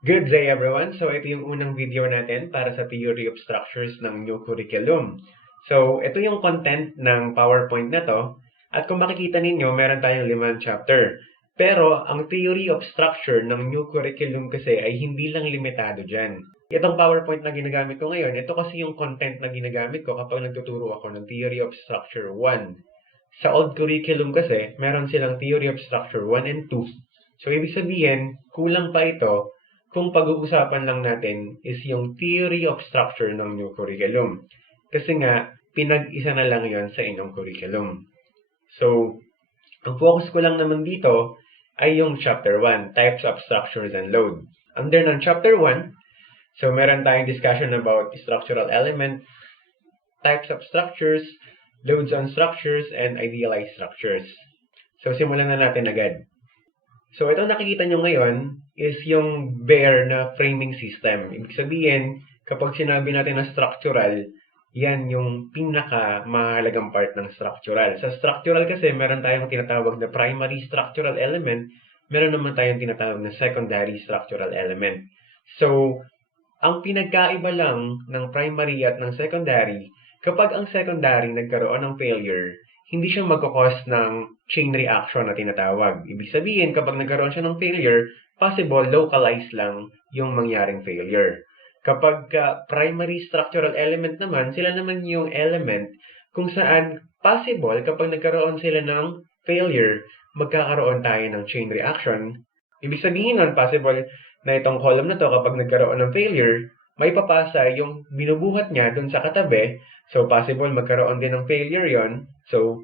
Good day everyone! So ito yung unang video natin para sa Theory of Structures ng new curriculum. So ito yung content ng PowerPoint na to at kung makikita ninyo meron tayong 5 chapter. Pero ang Theory of Structure ng new curriculum kasi ay hindi lang limitado dyan. Itong PowerPoint na ginagamit ko ngayon, ito kasi yung content na ginagamit ko kapag nagtuturo ako ng Theory of Structure 1. Sa old curriculum kasi, meron silang Theory of Structure 1 and 2. So ibig sabihin, kulang pa ito kung pag-uusapan lang natin is yung theory of structure ng new curriculum. Kasi nga, pinag-isa na lang yon sa inyong curriculum. So, ang focus ko lang naman dito ay yung chapter 1, types of structures and load. Under ng chapter 1, so meron tayong discussion about structural element, types of structures, loads on structures, and idealized structures. So, simulan na natin agad. So, itong nakikita nyo ngayon is yung bare na framing system. Ibig sabihin, kapag sinabi natin na structural, yan yung pinaka-mahalagang part ng structural. Sa structural kasi, meron tayong tinatawag na primary structural element, meron naman tayong tinatawag na secondary structural element. So, ang pinagkaiba lang ng primary at ng secondary, kapag ang secondary nagkaroon ng failure, hindi siya magkakos ng chain reaction na tinatawag. Ibig sabihin, kapag nagkaroon siya ng failure, possible localized lang yung mangyaring failure. Kapag primary structural element naman, sila naman yung element kung saan possible kapag nagkaroon sila ng failure, magkakaroon tayo ng chain reaction. Ibig sabihin nun, possible na itong column na to kapag nagkaroon ng failure, may papasa yung binubuhat niya dun sa katabi. So, possible magkaroon din ng failure yon. So,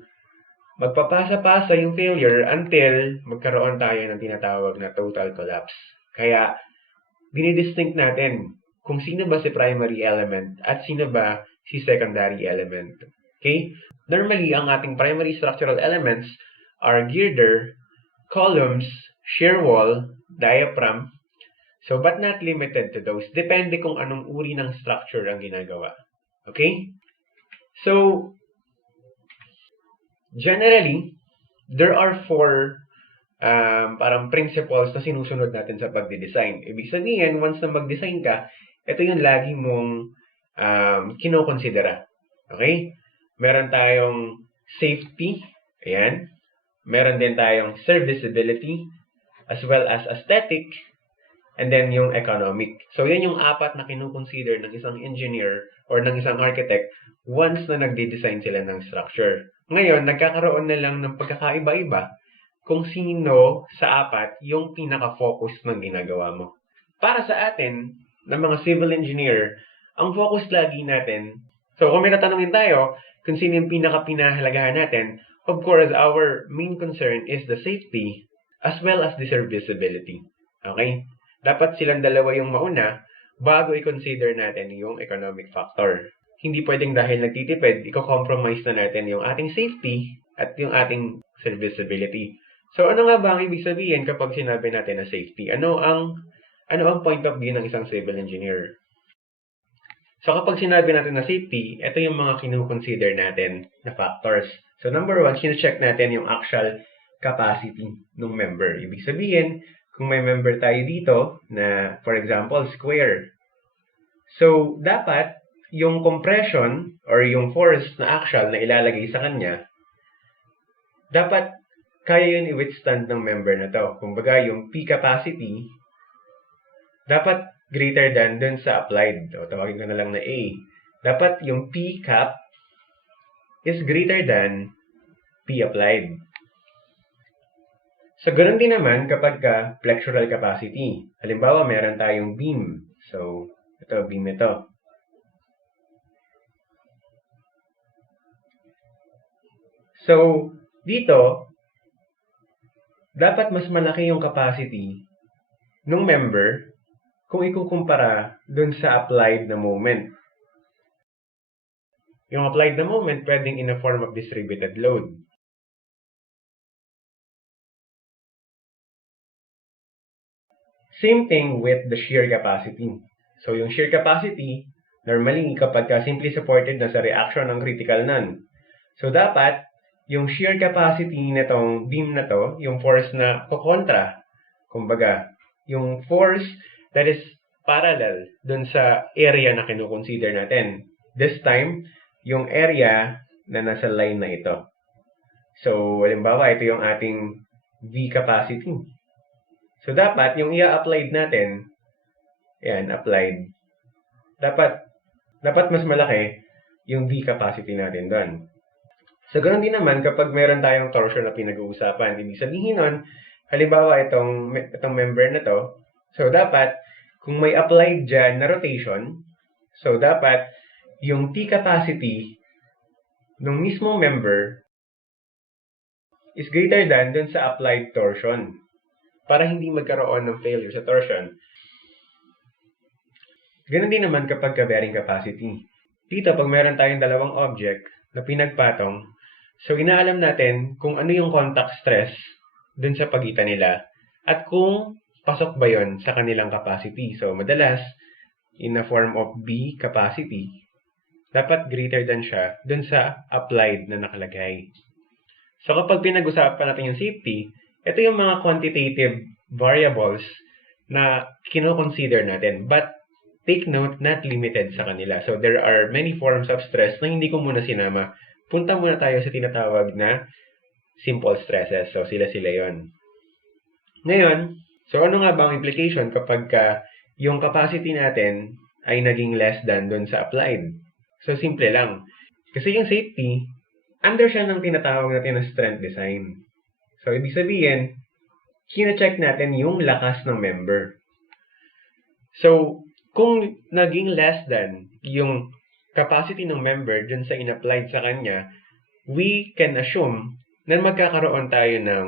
magpapasa-pasa yung failure until magkaroon tayo ng tinatawag na total collapse. Kaya, dinidistinct natin kung sino ba si primary element at sino ba si secondary element. Okay? Normally, ang ating primary structural elements are girder, columns, shear wall, diaphragm. So, but not limited to those. Depende kung anong uri ng structure ang ginagawa. Okay? So, generally, there are 4 parang principles na sinusunod natin sa pagde-design. Ibig sabihin, once na mag-design ka, ito yung lagi mong kinokonsidera. Okay? Meron tayong safety. Ayan. Meron din tayong serviceability as well as aesthetic. And then yung economic. So, yan yung 4 na kinukonsider ng isang engineer or ng isang architect once na nagde-design sila ng structure. Ngayon, nagkakaroon na lang ng pagkakaiba-iba kung sino sa 4 yung pinaka-focus ng ginagawa mo. Para sa atin, ng mga civil engineer, ang focus lagi natin, so kung may tatanungin tayo kung sino yung pinaka-pinahalagahan natin, of course, our main concern is the safety as well as the serviceability. Okay? Dapat silang dalawa yung mauna bago i-consider natin yung economic factor. Hindi pwedeng dahil nagtitipid, i-compromise na natin yung ating safety at yung ating serviceability. So, ano nga ba ang ibig sabihin kapag sinabi natin na safety? Ano ang point of view ng isang civil engineer? So, kapag sinabi natin na safety, ito yung mga kinukonsider natin na factors. So, number 1, sino-check natin yung actual capacity ng member. Ibig sabihin, kung may member tayo dito na, for example, square. So, dapat yung compression or yung force na actual na ilalagay sa kanya, dapat kaya yun i-withstand ng member na to. Kumbaga, yung P capacity, dapat greater than dun sa applied. O, tawagin ko na lang na A. Dapat yung P cap is greater than P applied. So, ganoon din naman kapag flexural capacity. Halimbawa, meron tayong beam. So, ito, beam ito. So, dito, dapat mas malaki yung capacity ng member kung ikukumpara dun sa applied na moment. Yung applied na moment, pwedeng in a form of distributed load. Same thing with the shear capacity. So, yung shear capacity, normally, kapag simply supported na sa reaction ng critical none. So, dapat, yung shear capacity nitong beam na to, yung force na kukontra, kumbaga, yung force that is parallel dun sa area na kinukonsider natin. This time, yung area na nasa line na ito. So, halimbawa, ito yung ating V capacity. So, dapat yung i-applied natin, yan, applied, dapat mas malaki yung V capacity natin doon. So, ganoon din naman kapag meron tayong torsion na pinag-uusapan. Ibig sabihin nun, halimbawa itong member na to, so dapat, kung may applied dyan na rotation, so dapat yung T capacity ng mismong member is greater than dun sa applied torsion para hindi magkaroon ng failure sa torsion. Ganun din naman kapag bearing capacity. Dito, pag meron tayong dalawang object na pinagpatong, so inaalam natin kung ano yung contact stress dun sa pagitan nila at kung pasok ba yon sa kanilang capacity. So, madalas, in a form of B capacity, dapat greater than siya dun sa applied na nakalagay. So, kapag pinag-usapan natin yung safety, ito yung mga quantitative variables na kino-consider natin. But, take note, not limited sa kanila. So, there are many forms of stress na hindi ko muna sinama. Punta muna tayo sa tinatawag na simple stresses. So, sila-sila yon. Ngayon, so ano nga ba ang implication kapag yung capacity natin ay naging less than dun sa applied? So, simple lang. Kasi yung safety, under siya ng tinatawag natin na strength design. So, ibig sabihin, kina-check natin yung lakas ng member. So, kung naging less than yung capacity ng member dun sa in-applied sa kanya, we can assume na magkakaroon tayo ng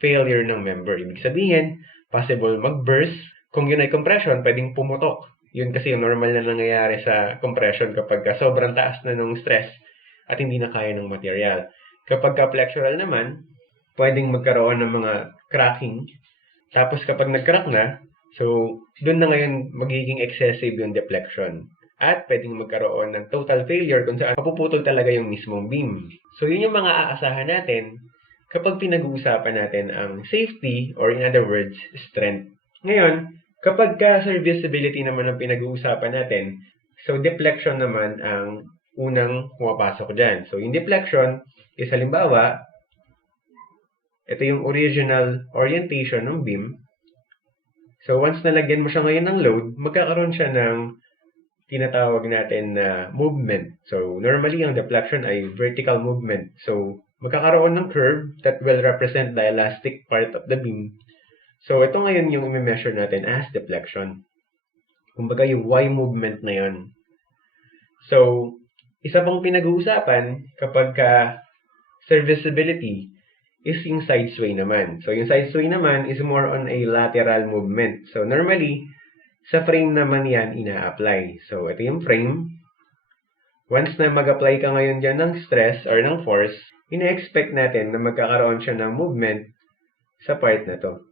failure ng member. Ibig sabihin, possible mag-burst. Kung yun ay compression, pwedeng pumutok. Yun kasi yung normal na nangyayari sa compression kapag sobrang taas na ng stress at hindi na kaya ng material. Kapag flexural naman, pwedeng magkaroon ng mga cracking. Tapos kapag nag-crack na, so doon na ngayon magiging excessive yung deflection. At pwedeng magkaroon ng total failure kung saan mapuputol talaga yung mismong beam. So yun yung mga aasahan natin kapag pinag-uusapan natin ang safety or in other words, strength. Ngayon, kapag serviceability naman ang pinag-uusapan natin, so deflection naman ang unang pumapasok dyan. So yung deflection is halimbawa, ito yung original orientation ng beam. So once nalagyan mo siya ngayon ng load, magkakaroon siya ng tinatawag natin na movement. So normally ang deflection ay vertical movement. So magkakaroon ng curve that will represent the elastic part of the beam. So, ito ngayon yung i-measure natin as deflection. Kumbaga yung Y movement na yun. So, isa pang pinag-uusapan kapag serviceability is yung side sway naman. So, yung side sway naman is more on a lateral movement. So, normally, sa frame naman yan ina-apply. So, ito yung frame. Once na mag-apply ka ngayon dyan ng stress or ng force, ina-expect natin na magkakaroon siya ng movement sa part na to.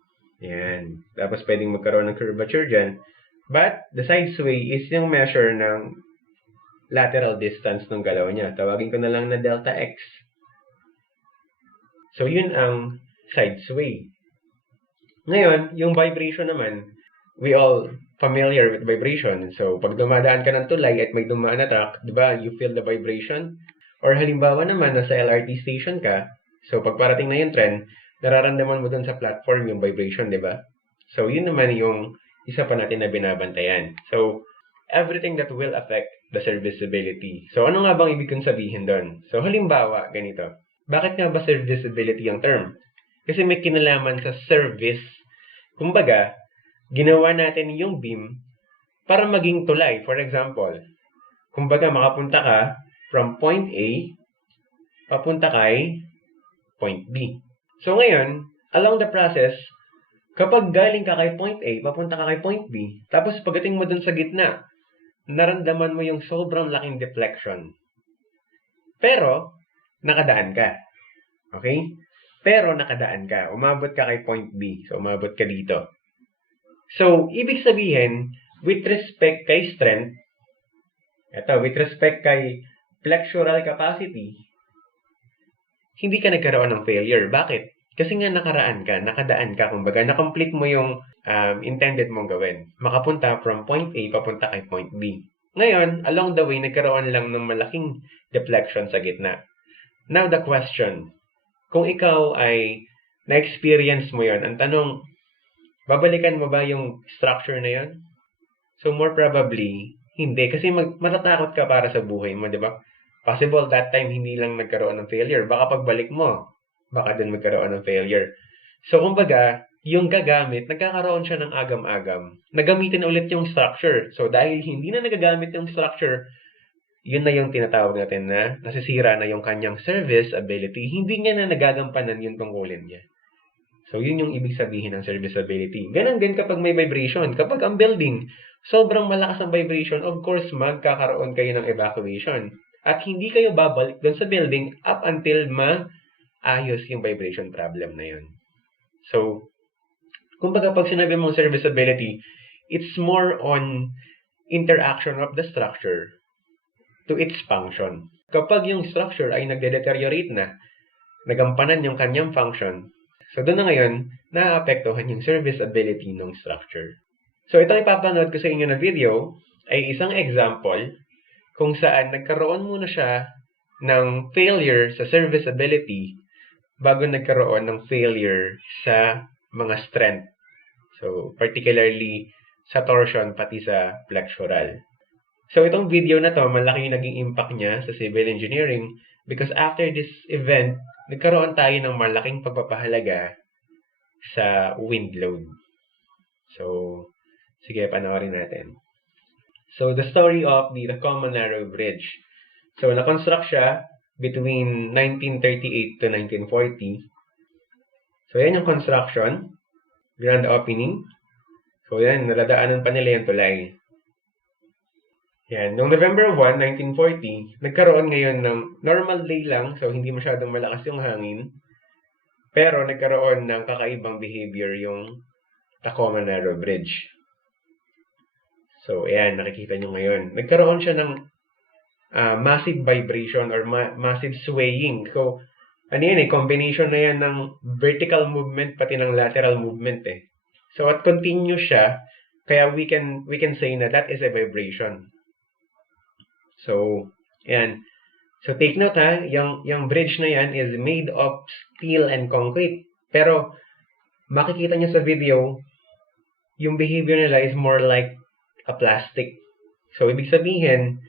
Yan. Tapos pwedeng magkaroon ng curvature dyan. But, the side sway is yung measure ng lateral distance ng galaw niya. Tawagin ko na lang na delta x. So, yun ang side sway. Ngayon, yung vibration naman, we all familiar with vibration. So, pag dumadaan ka ng tulay at may dumaan na truck, di ba, you feel the vibration? Or halimbawa naman, nasa LRT station ka, so pag parating na yung tren, nararamdaman mo dun sa platform yung vibration, di ba? So, yun naman yung isa pa natin na binabantayan. So, everything that will affect the serviceability. So, ano nga bang ibig kong sabihin doon? So, halimbawa, ganito. Bakit nga ba serviceability ang term? Kasi may kinalaman sa service. Kumbaga, ginawa natin yung beam para maging tulay. For example, kumbaga makapunta ka from point A papunta kay point B. So ngayon, along the process, kapag galing ka kay point A, papunta ka kay point B, tapos pagdating mo dun sa gitna, naramdaman mo yung sobrang laking deflection. Pero, nakadaan ka. Okay? Pero nakadaan ka. Umabot ka kay point B. So, umabot ka dito. So, ibig sabihin, with respect kay strength, with respect kay flexural capacity, hindi ka nagkaroon ng failure. Bakit? Kasi nga nakadaan ka, kumbaga, na-complete mo yung intended mong gawin. Makapunta from point A papunta kay point B. Ngayon, along the way, nagkaroon lang ng malaking deflection sa gitna. Now, the question, kung ikaw ay na-experience mo yon, ang tanong, babalikan mo ba yung structure na yon? So, more probably, hindi. Kasi matatakot ka para sa buhay mo, di ba? Possible that time hindi lang nagkaroon ng failure. Baka pagbalik mo, baka din magkaroon ng failure. So, kumbaga, yung gagamit, nagkakaroon siya ng agam-agam. Nagamitin ulit yung structure. So, dahil hindi na nagagamit yung structure, yun na yung tinatawag natin na nasisira na yung kanyang service ability. Hindi niya na nagagampanan yung tungkulin niya. So, yun yung ibig sabihin ng serviceability. Ganon din kapag may vibration. Kapag ang building, sobrang malakas ang vibration, of course, magkakaroon kayo ng evacuation. At hindi kayo babalik doon sa building up until maayos yung vibration problem na yun. So, kumbaga pag sinabi mong serviceability, it's more on interaction of the structure to its function. Kapag yung structure ay nagde-deteriorate na, nagampanan yung kanyang function, so doon na ngayon, naapektuhan yung serviceability ng structure. So itong ipapanood ko sa inyo na video ay isang example kung saan nagkaroon muna siya ng failure sa serviceability bago nagkaroon ng failure sa mga strength. So particularly sa torsion pati sa flexural. So itong video na to, malaki yung naging impact niya sa civil engineering because after this event, nagkaroon tayo ng malaking pagpapahalaga sa wind load. So, sige, panoorin natin. So, the story of the Tacoma Narrow Bridge. So, na-construct siya between 1938 to 1940. So, yan yung construction. Grand opening. So, yan, naladaanan pa nila yung tulay. Yan. Noong November 1, 1940, nagkaroon ngayon ng normal day lang, so hindi masyadong malakas yung hangin. Pero nagkaroon ng kakaibang behavior yung Tacoma Narrow Bridge. So, ayan, nakikita nyo ngayon. Nagkaroon siya ng massive vibration or massive swaying. So, ano yan combination na yan ng vertical movement pati ng lateral movement eh. So, at continuous siya, kaya we can say na that is a vibration. So, ayan. So, take note ha, yung bridge na yan is made of steel and concrete. Pero, makikita nyo sa video, yung behavior nila is more like a plastic. So, ibig sabihin,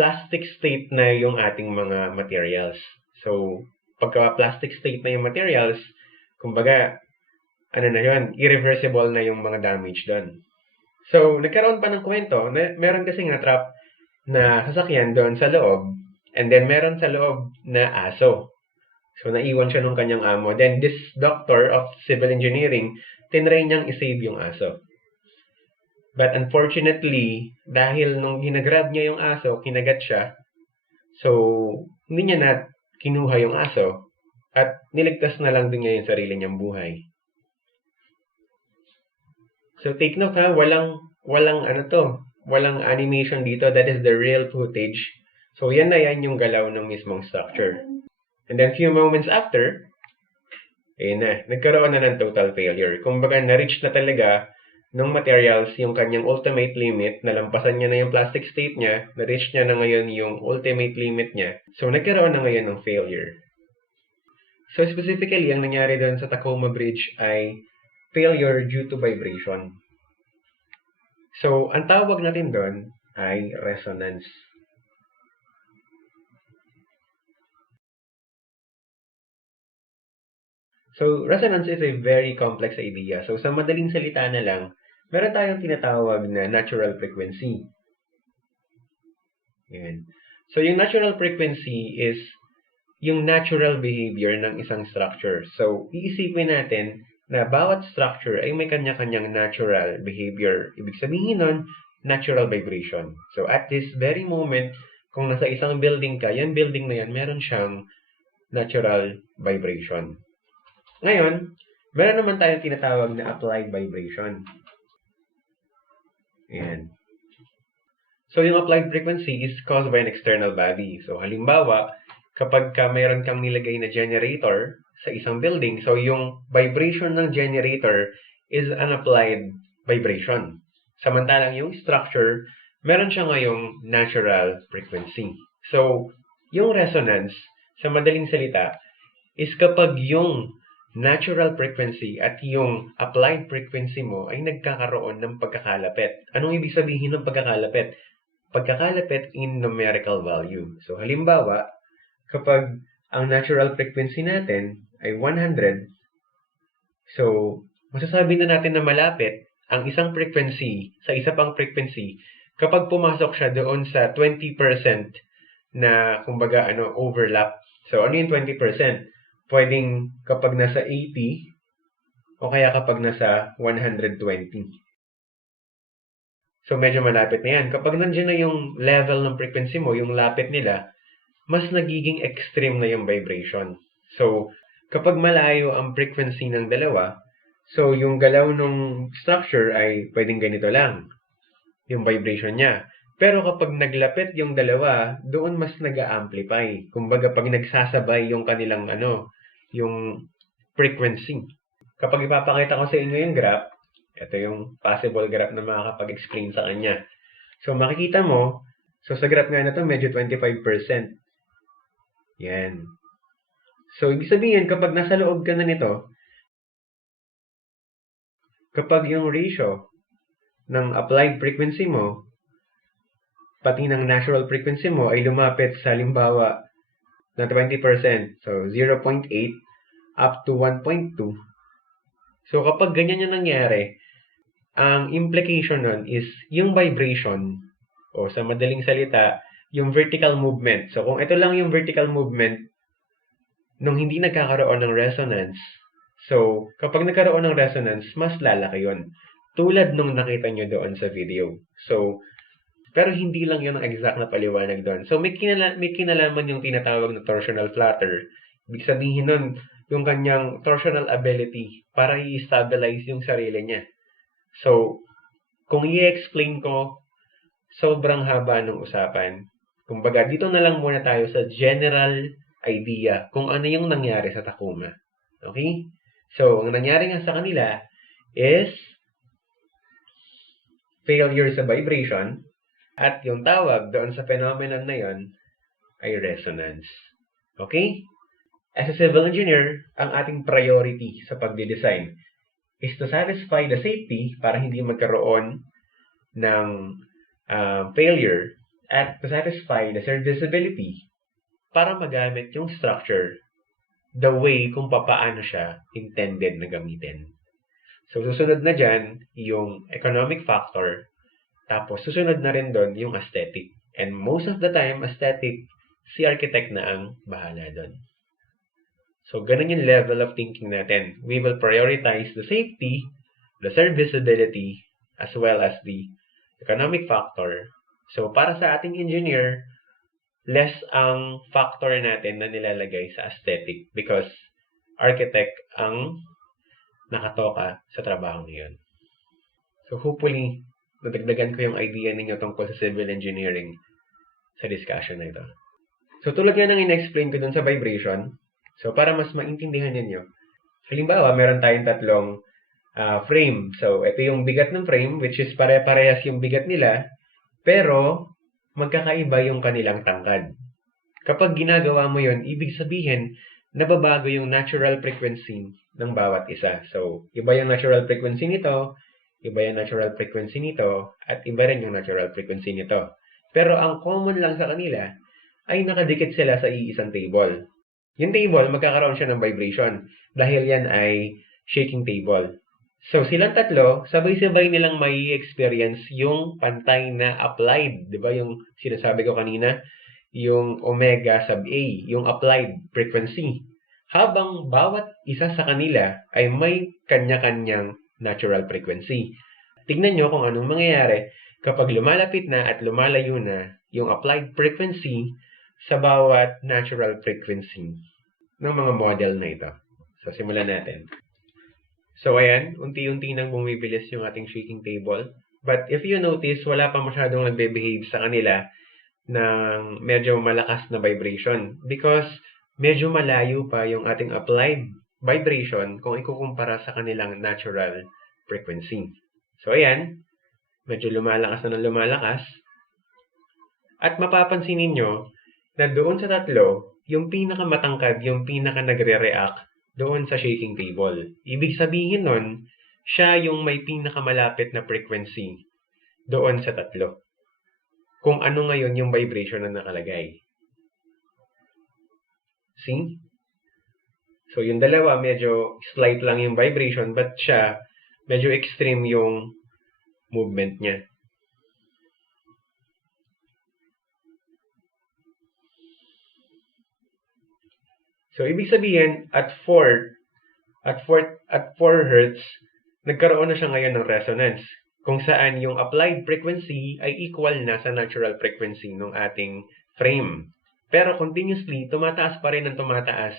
plastic state na yung ating mga materials. So, pagka plastic state na yung materials, kumbaga, ano na yun, irreversible na yung mga damage doon. So, nagkaroon pa ng kwento, meron kasing na-trap na sasakyan doon sa loob, and then meron sa loob na aso. So, naiwan siya nung kanyang amo. Then, this doctor of civil engineering, tinry niyang isave yung aso. But unfortunately, dahil nung ginagrab niya yung aso, kinagat siya. So, hindi niya na kinuha yung aso. At niligtas na lang din niya yung sarili niyang buhay. So, take note ha, walang animation dito. That is the real footage. So, yan na yan yung galaw ng mismong structure. And then, few moments after, nagkaroon na ng total failure. Kumbaga, na-reach na talaga ng materials yung kanyang ultimate limit, nalampasan niya na yung plastic state niya, na-reach niya na ngayon yung ultimate limit niya. So, nagkaroon na ngayon ng failure. So, specifically, ang nangyari doon sa Tacoma Bridge ay failure due to vibration. So, ang tawag natin doon ay resonance. So, resonance is a very complex idea. So, sa madaling salita na lang, meron tayong tinatawag na natural frequency. Yan. So, yung natural frequency is yung natural behavior ng isang structure. So, iisipin natin na bawat structure ay may kanya-kanyang natural behavior. Ibig sabihin nun, natural vibration. So, at this very moment, kung nasa isang building ka, yan building na yan, meron siyang natural vibration. Ngayon, meron naman tayong tinatawag na applied vibration. Ayan. So, yung applied frequency is caused by an external body. So, halimbawa, kapag mayroon kang nilagay na generator sa isang building. So, yung vibration ng generator is an applied vibration. Samantalang yung structure, meron siya ngayong natural frequency. So, yung resonance, sa madaling salita, is kapag yung natural frequency at yung applied frequency mo ay nagkakaroon ng pagkakalapit. Anong ibig sabihin ng pagkakalapit? Pagkakalapit in numerical value. So, halimbawa, kapag ang natural frequency natin ay 100, so, masasabi na natin na malapit ang isang frequency sa isa pang frequency kapag pumasok siya doon sa 20% na, kumbaga, overlap. So, ano yung 20%? Pwedeng kapag nasa 80 o kaya kapag nasa 120. So, medyo malapit na yan. Kapag nandiyan na yung level ng frequency mo, yung lapit nila, mas nagiging extreme na yung vibration. So, kapag malayo ang frequency ng dalawa, so yung galaw ng structure ay pwedeng ganito lang, yung vibration niya. Pero kapag naglapit yung dalawa, doon mas nag-a-amplify. Kumbaga, pag nagsasabay yung kanilang yung frequency. Kapag ipapakita ko sa inyo yung graph, ito yung possible graph na makakapag-explain sa kanya. So, makikita mo, so sa graph nga na to, medyo 25%. Yan. So, ibig sabihin, kapag nasa loob ka na nito, kapag yung ratio ng applied frequency mo, pati ng natural frequency mo ay lumapit sa halimbawa na 20%, so 0.8 up to 1.2. So, kapag ganyan yung nangyari, ang implication nun is yung vibration, o sa madaling salita, yung vertical movement. So, kung ito lang yung vertical movement, nung hindi nagkakaroon ng resonance, so, kapag nagkaroon ng resonance, mas lalaki yun. Tulad nung nakita nyo doon sa video. So, pero hindi lang yun ang exact na paliwanag doon. So, may kinalaman yung tinatawag na torsional flutter. Ibig sabihin nun, yung kanyang torsional ability para i-stabilize yung sarili niya. So, kung i-explain ko, sobrang haba ng usapan. Kumbaga, dito na lang muna tayo sa general idea kung ano yung nangyari sa Takuma. Okay? So, ang nangyari nga sa kanila is failure sa vibration at yung tawag doon sa phenomenon na yon ay resonance. Okay? As a civil engineer, ang ating priority sa pagde-design is to satisfy the safety para hindi magkaroon ng failure at to satisfy the serviceability para magamit yung structure the way kung papaano siya intended na gamitin. So, susunod na dyan yung economic factor, tapos susunod na rin doon yung aesthetic. And most of the time, aesthetic, si architect na ang bahala doon. So, ganun yung level of thinking natin. We will prioritize the safety, the serviceability, as well as the economic factor. So, para sa ating engineer, less ang factor natin na nilalagay sa aesthetic because architect ang nakatoka sa trabaho niyon. So, hopefully, nadagdagan ko yung idea ninyo tungkol sa civil engineering sa discussion na ito. So, tulad nga ng in-explain ko dun sa vibration, so para mas maintindihan ninyo, halimbawa, meron tayong tatlong frame. So, ito yung bigat ng frame, which is pare-parehas yung bigat nila, pero magkakaiba yung kanilang tangkad. Kapag ginagawa mo yon, ibig sabihin, nababago yung natural frequency ng bawat isa. So, iba yung natural frequency nito, iba yung natural frequency nito, at iba rin yung natural frequency nito. Pero ang common lang sa kanila ay nakadikit sila sa iisang table. Yung table, magkakaroon siya ng vibration dahil yan ay shaking table. So, silang tatlo, sabay-sabay nilang may experience yung pantay na applied. Diba yung sinasabi ko kanina? Yung omega sub A, yung applied frequency. Habang bawat isa sa kanila ay may kanya-kanyang natural frequency. Tignan nyo kung anong mangyayari kapag lumalapit na at lumalayo na yung applied frequency sa bawat natural frequency ng mga model na ito. So, simulan natin. So, ayan, unti-unti nang bumibilis yung ating shaking table. But if you notice, wala pa masyadong nagbe-behave sa kanila ng medyo malakas na vibration because medyo malayo pa yung ating applied vibration kung ikukumpara sa kanilang natural frequency. So, ayan, medyo lumalakas na ng lumalakas. At mapapansin ninyo na doon sa tatlo, yung pinakamatangkad, yung pinaka nagre-react doon sa shaking table. Ibig sabihin nun, siya yung may pinakamalapit na frequency doon sa tatlo. Kung ano ngayon yung vibration na nakalagay. See? So, yung dalawa, medyo slight lang yung vibration, but siya, medyo extreme yung movement niya. So, ibig sabihin, at 4 Hz, nagkaroon na siya ngayon ng resonance, kung saan yung applied frequency ay equal na sa natural frequency ng ating frame. Pero continuously, tumataas pa rin ng tumataas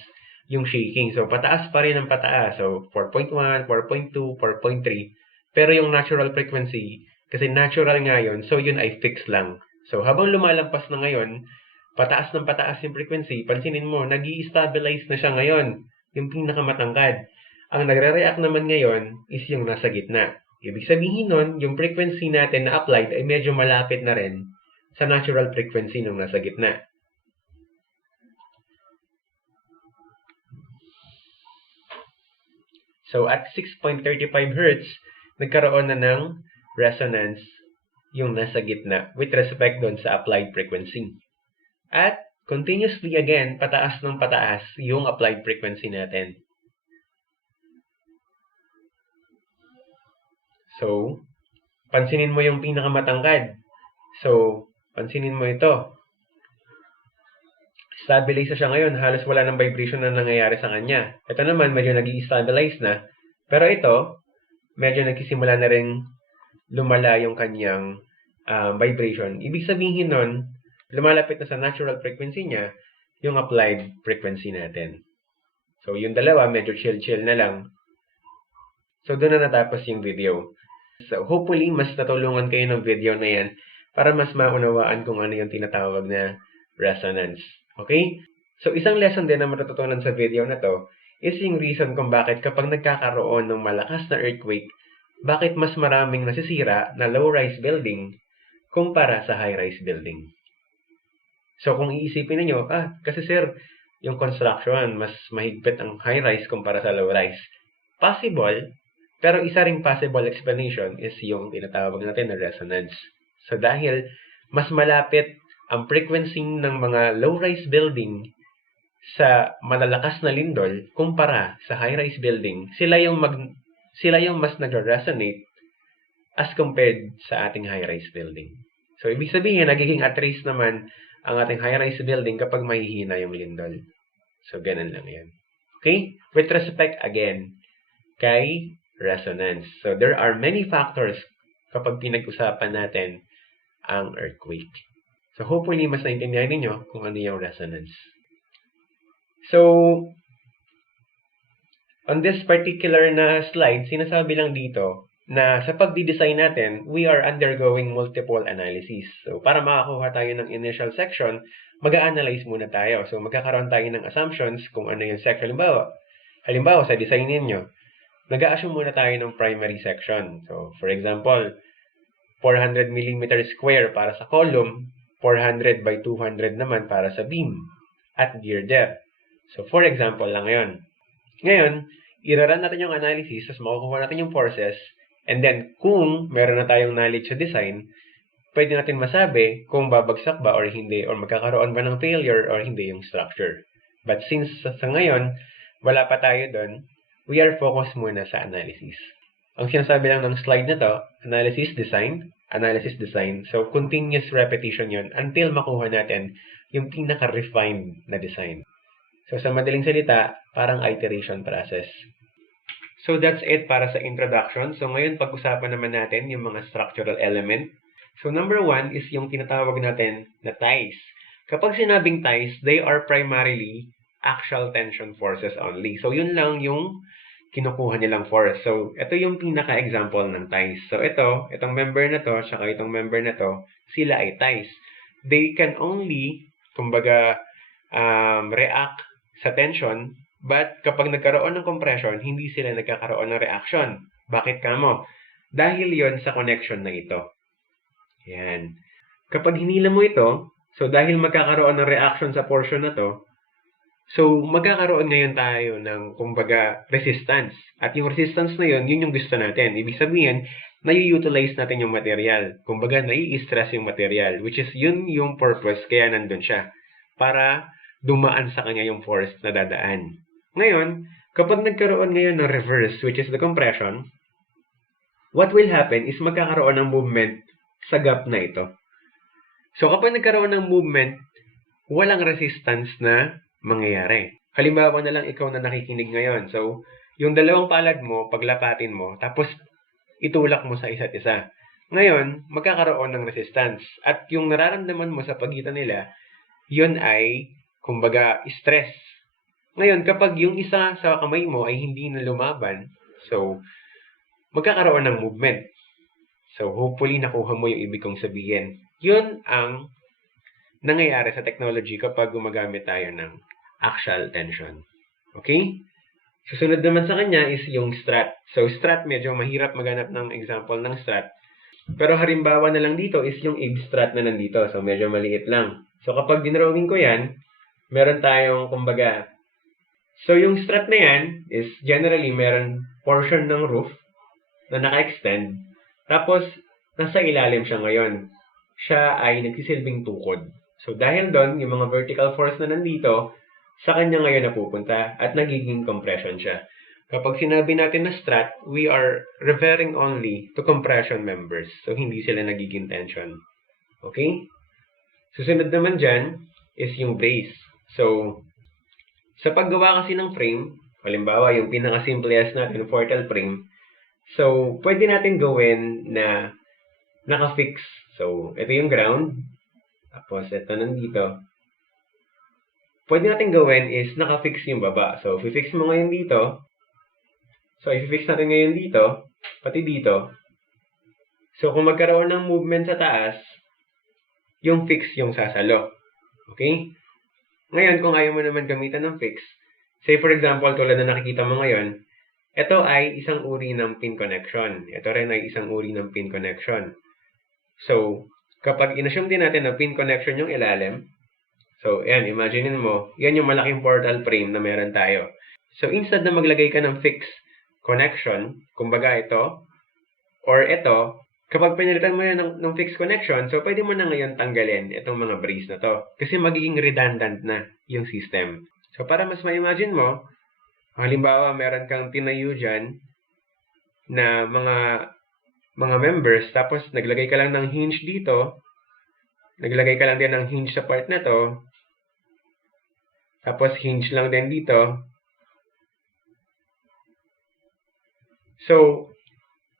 yung shaking. So, pataas pa rin ng pataas. So, 4.1, 4.2, 4.3. Pero yung natural frequency, kasi natural nga yun, so yun ay fixed lang. So, habang lumalampas na ngayon, pataas ng pataas yung frequency, pansinin mo, nag-i-stabilize na siya ngayon, yung pinakamatangkad. Ang nagre-react naman ngayon is yung nasa gitna. Ibig sabihin nun, yung frequency natin na applied ay medyo malapit na rin sa natural frequency ng nasa gitna. So, at 6.35 Hz, nagkaroon na ng resonance yung nasa gitna with respect doon sa applied frequency. At continuously again, pataas ng pataas yung applied frequency natin. So, pansinin mo yung pinakamatangkad. So, pansinin mo ito. Stabilize siya ngayon. Halos wala ng vibration na nangyayari sa kanya. Ito naman, medyo nag-i-stabilize na. Pero ito, medyo nagsisimula na rin lumala yung kanyang vibration. Ibig sabihin nun, lumalapit na sa natural frequency niya, yung applied frequency natin. So, yung dalawa, medyo chill-chill na lang. So, doon na natapos yung video. So, hopefully, mas natulungan kayo ng video na yan para mas maunawaan kung ano yung tinatawag na resonance. Okay? So, isang lesson din na matututunan sa video na to is yung reason kung bakit kapag nagkakaroon ng malakas na earthquake, bakit mas maraming nasisira na low-rise building kumpara sa high-rise building. So, kung iisipin niyo, kasi sir, yung construction, mas mahigpit ang high-rise kumpara sa low-rise. Possible, pero isa ring possible explanation is yung tinatawag natin na resonance. So, dahil mas malapit ang frequency ng mga low-rise building sa malalakas na lindol kumpara sa high-rise building, sila yung mas nag-resonate as compared sa ating high-rise building. So, ibig sabihin, nagiging at risk naman ang ating high-rise building kapag mahihina yung lindol. So, ganun lang yan. Okay? With respect, again, kay resonance. So, there are many factors kapag pinag-usapan natin ang earthquake. So, hopefully, mas naintindihan ninyo kung ano yung resonance. So, on this particular na slide, sinasabi lang dito na sa pagdi-design natin, we are undergoing multiple analysis. So, para makakuha tayo ng initial section, mag-a-analyze muna tayo. So, magkakaroon tayo ng assumptions kung ano yung section. Halimbawa, sa design ninyo, nag-a-assume muna tayo ng primary section. So, for example, 400 mm square para sa column, 400 by 200 naman para sa beam at girder. So, for example lang yun. Ngayon, iraran natin yung analysis, tapos makukuha natin yung forces, and then, kung meron na tayong knowledge sa design, pwede natin masabi kung babagsak ba or hindi, or magkakaroon ba ng failure or hindi yung structure. But since sa ngayon, wala pa tayo doon, we are focused muna sa analysis. Ang sinasabi lang ng slide na to, analysis, design. So, continuous repetition yon until makuha natin yung pinaka-refined na design. So, sa madaling salita, parang iteration process. So, that's it para sa introduction. So, ngayon, pag-usapan naman natin yung mga structural element. So, number 1 is yung tinatawag natin na ties. Kapag sinabing ties, they are primarily axial tension forces only. So, yun lang yung kinukuha nilang force. So, ito yung pinaka-example ng ties. So, itong member na to, saka itong member na to, sila ay ties. They can only, kumbaga, react sa tension But kapag nagkaroon ng compression, hindi sila nagkakaroon ng reaction. Bakit kamo? Dahil yon sa connection na ito. Yan. Kapag hinila mo ito, so dahil magkakaroon ng reaction sa portion na to, so magkakaroon ngayon tayo ng, kumbaga, resistance. At yung resistance na yun yung gusto natin. Ibig sabihin, nai-utilize natin yung material. Kumbaga, nai-stress yung material, which is yun yung purpose, kaya nandun siya. Para dumaan sa kanya yung force na dadaan. Ngayon, kapag nagkaroon ngayon ng reverse, which is the compression, what will happen is magkakaroon ng movement sa gap na ito. So kapag nagkaroon ng movement, walang resistance na mangyayari. Halimbawa na lang ikaw na nakikinig ngayon. So, yung dalawang palad mo, paglapatin mo, tapos itulak mo sa isa't isa. Ngayon, magkakaroon ng resistance. At yung nararamdaman mo sa pagitan nila, yun ay, kumbaga, stress. Ngayon, kapag yung isa sa kamay mo ay hindi na lumaban, so, magkakaroon ng movement. So, hopefully, nakuha mo yung ibig kong sabihin. Yun ang nangyayari sa technology kapag gumagamit tayo ng axial tension. Okay? Susunod naman sa kanya is yung strat. So, strat, medyo mahirap maghanap ng example ng strat. Pero halimbawa na lang dito is yung egg strat na nandito. So, medyo maliit lang. So, kapag dinrawing ko yan, meron tayong, kumbaga, so yung strat na yan is generally meron portion ng roof na naka-extend. Tapos, nasa ilalim siya ngayon. Siya ay nagsisilbing tukod. So, dahil doon, yung mga vertical force na nandito, sa kanya ngayon napupunta at nagiging compression siya. Kapag sinabi natin na strat, we are referring only to compression members. So, hindi sila nagiging tension. Okay? Susunod naman dyan is yung brace. So, sa paggawa kasi ng frame, halimbawa yung pinaka-simplest natin, portal frame, so, pwede natin gawin na naka-fix. So, ito yung ground. Tapos, ito nandito. Pwede natin gawin is naka-fix yung baba. So, i-fix mo ngayon dito. So, i-fix natin ngayon dito, pati dito. So, kung magkaroon ng movement sa taas, yung fix yung sasalo. Okay? Ngayon, kung ayaw mo naman gamitan ng fix, say for example, tulad na nakikita mo ngayon, ito ay isang uri ng pin connection. Ito rin ay isang uri ng pin connection. So, kapag inassume din natin na pin connection yung ilalim, so, ayan, imaginein mo, yan yung malaking portal frame na meron tayo. So, instead na maglagay ka ng fixed connection, kumbaga ito, or ito, kapag pinilitan mo yan ng fixed connection, so pwede mo na ngayon tanggalin itong mga brace na to. Kasi magiging redundant na yung system. So, para mas ma-imagine mo, halimbawa, meron kang tinayo dyan na mga members, tapos naglagay ka lang ng hinge dito, naglagay ka lang din ng hinge sa part na to, tapos hinge lang din dito. So,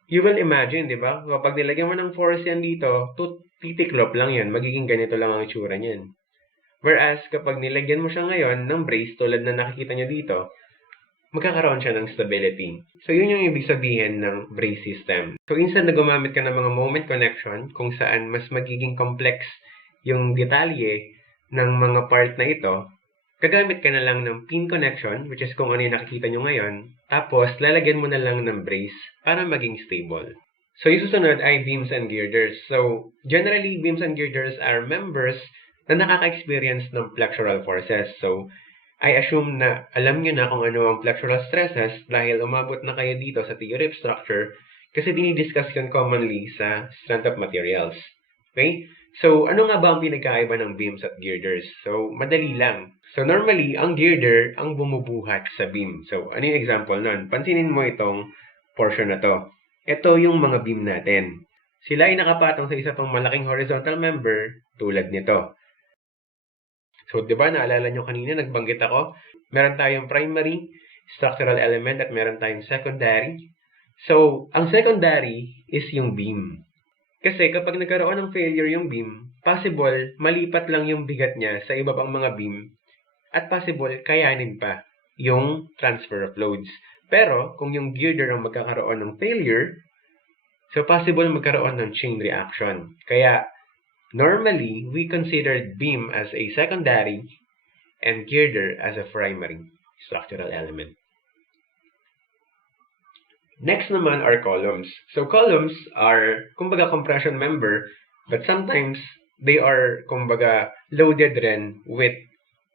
you will imagine, di ba? Kapag nilagyan mo ng force yan dito, titiklop lang yan. Magiging ganito lang ang itsura niyan. Whereas, kapag nilagyan mo siya ngayon ng brace, tulad na nakikita nyo dito, magkakaroon siya ng stability. So, yun yung ibig sabihin ng brace system. So, instead na gumamit ka ng mga moment connection, kung saan mas magiging complex yung detalye ng mga part na ito, gagamit ka na lang ng pin connection, which is kung ano yung nakikita nyo ngayon, tapos lalagyan mo na lang ng brace para maging stable. So, yung susunod ay beams and girders. So, generally, beams and girders are members na nakaka-experience ng flexural forces. So, I assume na alam nyo na kung ano ang flexural stresses dahil umabot na kayo dito sa theory of structure kasi dinidiscuss yun commonly sa strength of materials. Okay? So, ano nga ba ang pinagkaiba ng beams at girders? So, madali lang. So, normally, ang girder ang bumubuhat sa beam. So, ano yung example nun? Pansinin mo itong portion na to. Ito yung mga beam natin. Sila ay nakapatong sa isa pang malaking horizontal member tulad nito. So, di ba, naalala nyo kanina, nagbanggit ako, meron tayong primary structural element at meron tayong secondary. So, ang secondary is yung beam. Kasi kapag nagkaroon ng failure yung beam, possible malipat lang yung bigat niya sa iba pang mga beam at possible kayanin pa yung transfer of loads. Pero kung yung girder ang magkakaroon ng failure, so possible magkaroon ng chain reaction. Kaya normally, we consider beam as a secondary and girder as a primary. structural element. Next naman are columns. So columns are, kumbaga, compression member, but sometimes they are, kumbaga, loaded rin with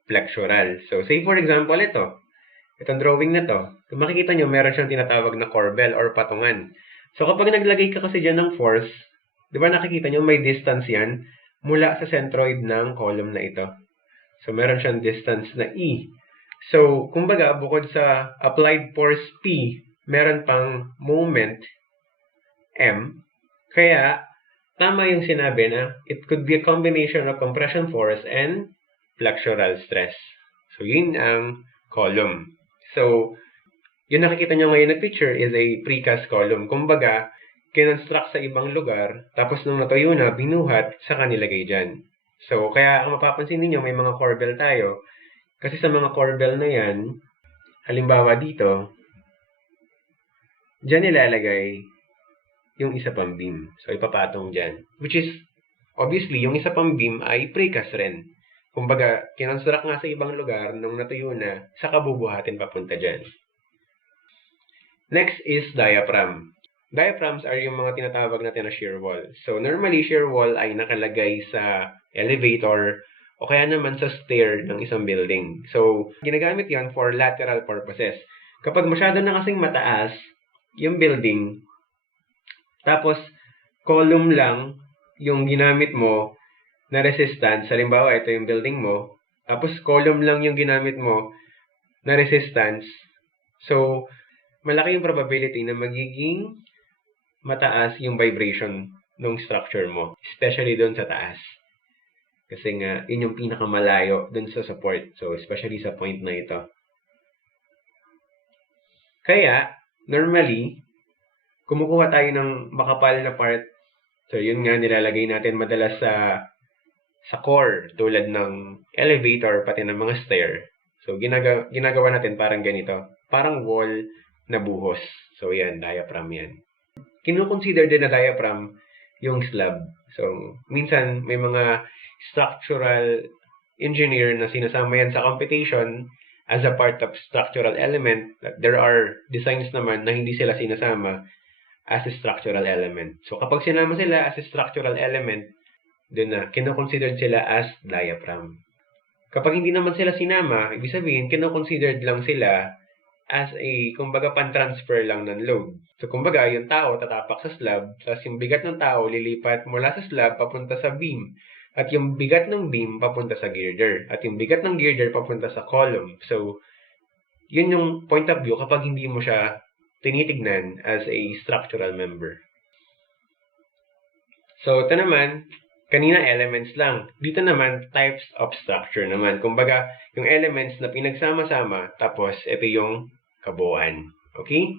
flexural. So say for example, itong drawing na to, kung makikita nyo, meron siyang tinatawag na corbel or patungan. So kapag naglagay ka kasi dyan ng force, di ba nakikita nyo may distance yan mula sa centroid ng column na ito. So meron siyang distance na E. So kumbaga, bukod sa applied force P, meron pang moment M. Kaya tama yung sinabi na it could be a combination of compression force and flexural stress. So yun ang column. So yung nakikita nyo ngayon na picture is a precast column. Kumbaga, kinonstruct sa ibang lugar, tapos nung natuyo na, binuhat, saka nilagay dyan. So, kaya ang mapapansin niyo may mga corbel tayo. Kasi sa mga corbel na yan, halimbawa dito, dyan nilalagay yung isa pang beam. So, ipapatong dyan. Which is, obviously, yung isa pang beam ay precast rin. Kumbaga, kinonstruct nga sa ibang lugar, nung natuyo na, saka bubuhatin papunta dyan. Next is diaphragm. Diaphragms are yung mga tinatawag natin na shear wall. So, normally, shear wall ay nakalagay sa elevator o kaya naman sa stair ng isang building. So, ginagamit yon for lateral purposes. Kapag masyado na kasing mataas yung building, tapos column lang yung ginamit mo na resistance, halimbawa ito yung building mo, tapos column lang yung ginamit mo na resistance, so, malaki yung probability na magiging mataas yung vibration ng structure mo, especially doon sa taas. Kasi nga, yun yung pinakamalayo doon sa support. So, especially sa point na ito. Kaya, normally, kumukuha tayo ng makapal na part. So, yun nga, nilalagay natin madalas sa core, tulad ng elevator, pati ng mga stair. So, ginagawa natin parang ganito. Parang wall na buhos. So, yan, diaphragm yan. Kino-consider din na diaphragm yung slab. So, minsan may mga structural engineer na sinasama yan sa computation as a part of structural element. There are designs naman na hindi sila sinasama as a structural element. So, kapag sinama sila as a structural element, dun na, kino-considered sila as diaphragm. Kapag hindi naman sila sinama, ibig sabihin, kino-considered lang sila as a, kumbaga, pan-transfer lang ng load. So, kumbaga, yung tao tatapak sa slab, tapos yung bigat ng tao lilipat mula sa slab papunta sa beam. At yung bigat ng beam papunta sa girder. At yung bigat ng girder papunta sa column. So, yun yung point of view kapag hindi mo siya tinitignan as a structural member. So, ito naman, kanina elements lang. Dito naman, types of structure naman. Kumbaga, yung elements na pinagsama-sama, tapos ito yung kabuuan. Okay?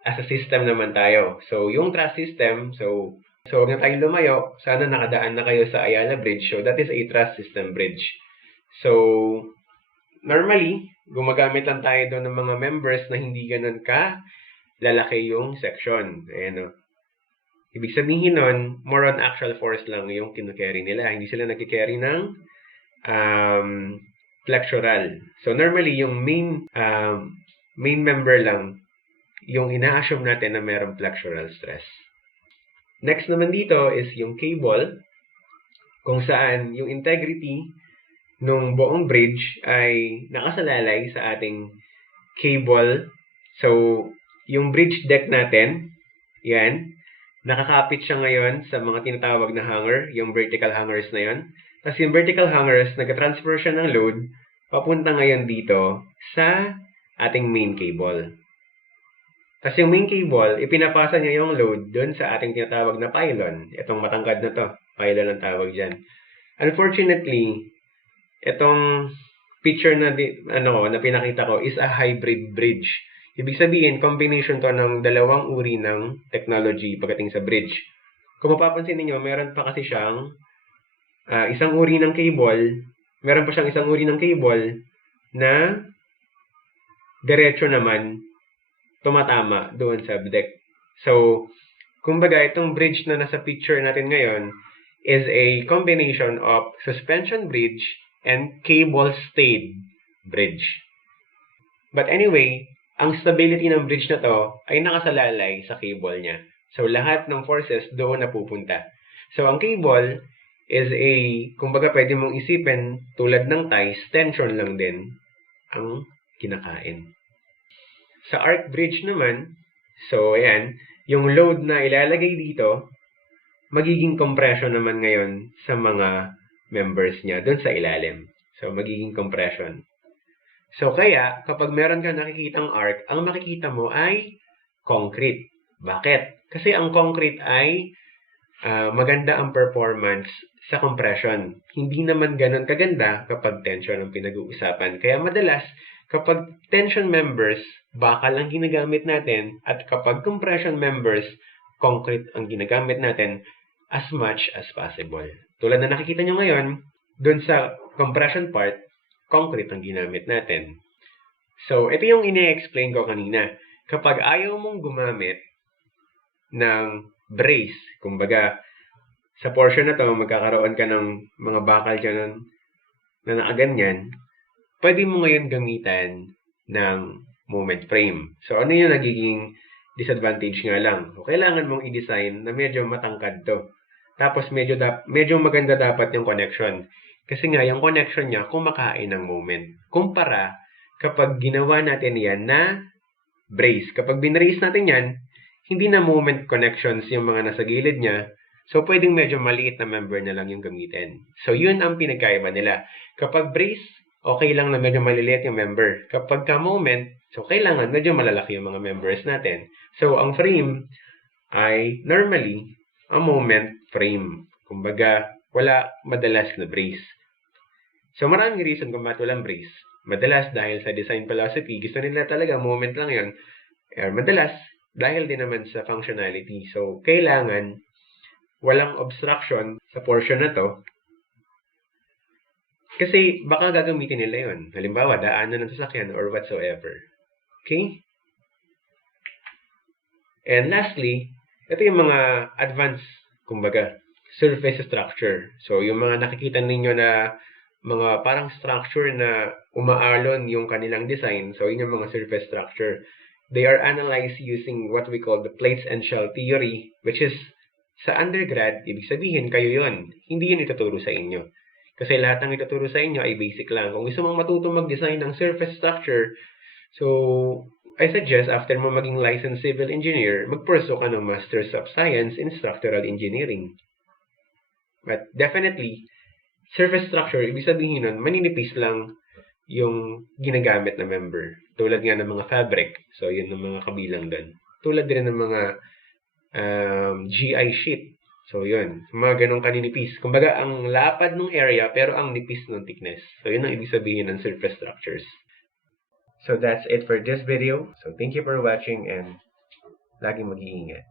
As a system naman tayo. So, yung truss system, so huwag na tayong lumayo. Sana nakadaan na kayo sa Ayala Bridge. So, that is a truss system bridge. So, normally, gumagamit lang tayo doon ng mga members na hindi ganun ka lalaki yung section. Ayan o. Ibig sabihin nun, more on actual force lang yung kinukerry nila. Hindi sila nagkikerry ng flexural. So, normally, yung main member lang yung ina-assume natin na mayroong flexural stress. Next naman dito is yung cable, kung saan yung integrity ng buong bridge ay nakasalalay sa ating cable. So, yung bridge deck natin, yan, nakakapit siya ngayon sa mga tinatawag na hanger, yung vertical hangers na yon. Tapos yung vertical hangers, nag-transfer siya ng load, papunta ngayon dito sa ating main cable. Tapos yung main cable, ipinapasa niya yung load dun sa ating tinatawag na pylon. Itong matangkad na to, pylon ang tawag dyan. Unfortunately, itong picture na pinakita ko is a hybrid bridge. Ibig sabihin, combination to ng dalawang uri ng technology pagdating sa bridge. Kung mapapansin niyo, meron pa kasi siyang isang uri ng cable, meron pa siyang isang uri ng cable na diretso naman tumatama doon sa deck. So, kumbaga, itong bridge na nasa picture natin ngayon is a combination of suspension bridge and cable-stayed bridge. But anyway, ang stability ng bridge na to ay nakasalalay sa cable niya. So, lahat ng forces doon napupunta. So, ang cable is kumbaga pwede mong isipin, tulad ng ties, tension lang din ang kinakain. Sa arc bridge naman, so ayan, yung load na ilalagay dito, magiging compression naman ngayon sa mga members niya doon sa ilalim. So, magiging compression. So, kaya, kapag meron ka nakikitang arc, ang makikita mo ay concrete. Bakit? Kasi ang concrete ay maganda ang performance sa compression. Hindi naman ganun kaganda kapag tension ang pinag-uusapan. Kaya madalas, kapag tension members, bakal ang ginagamit natin, at kapag compression members, concrete ang ginagamit natin as much as possible. Tulad na nakikita nyo ngayon, dun sa compression part, concrete ang ginamit natin. So, ito yung ine-explain ko kanina. Kapag ayaw mong gumamit ng brace, kumbaga, sa portion na to, magkakaroon ka ng mga bakal dyan na nakaganyan, pwede mo ngayon gamitan ng moment frame. So, ano yung nagiging disadvantage nga lang? So, kailangan mong i-design na medyo matangkad to. Tapos, medyo maganda dapat yung connection. Kasi nga, yung connection niya kumakain ng moment. Kumpara, kapag ginawa natin yan na brace. Kapag binrace natin yan, hindi na moment connections yung mga nasa gilid niya. So, pwedeng medyo maliit na member na lang yung gamitin. So, yun ang pinagkaiba nila. Kapag brace, okay lang na medyo maliliit yung member. Kapag ka-moment, so kailangan medyo malalaki yung mga members natin. So, ang frame ay normally a moment frame. Kumbaga, wala madalas na brace. So, maraming reason kung bakit walang brace. Madalas, dahil sa design philosophy, gusto nila talaga moment lang yun. Madalas, dahil din naman sa functionality. So, kailangan walang obstruction sa portion na to. Kasi baka gagamitin nila yun. Halimbawa, daanan ng sasakyan or whatsoever. Okay? And lastly, ito yung mga advanced, kumbaga, surface structure. So, yung mga nakikita ninyo na mga parang structure na umaalon yung kanilang design. So, yun yung mga surface structure. They are analyzed using what we call the plates and shell theory, which is sa undergrad, ibig sabihin kayo yun. Hindi yun ituturo sa inyo. Kasi lahat ng ituturo sa inyo ay basic lang. Kung gusto mong matuto mag-design ng surface structure, so I suggest after mo maging licensed civil engineer, mag-pursue ka ng Masters of Science in Structural Engineering. But definitely, surface structure, ibig sabihin nun, maninipis lang yung ginagamit na member. Tulad nga ng mga fabric. So, yun ang mga kabilang doon. Tulad din ng mga GI sheet. So, yun. Mga ganong kaninipis. Kumbaga, ang lapad ng area, pero ang nipis ng thickness. So, yun ang ibig sabihin ng surface structures. So, that's it for this video. So, thank you for watching and laging mag-iingat.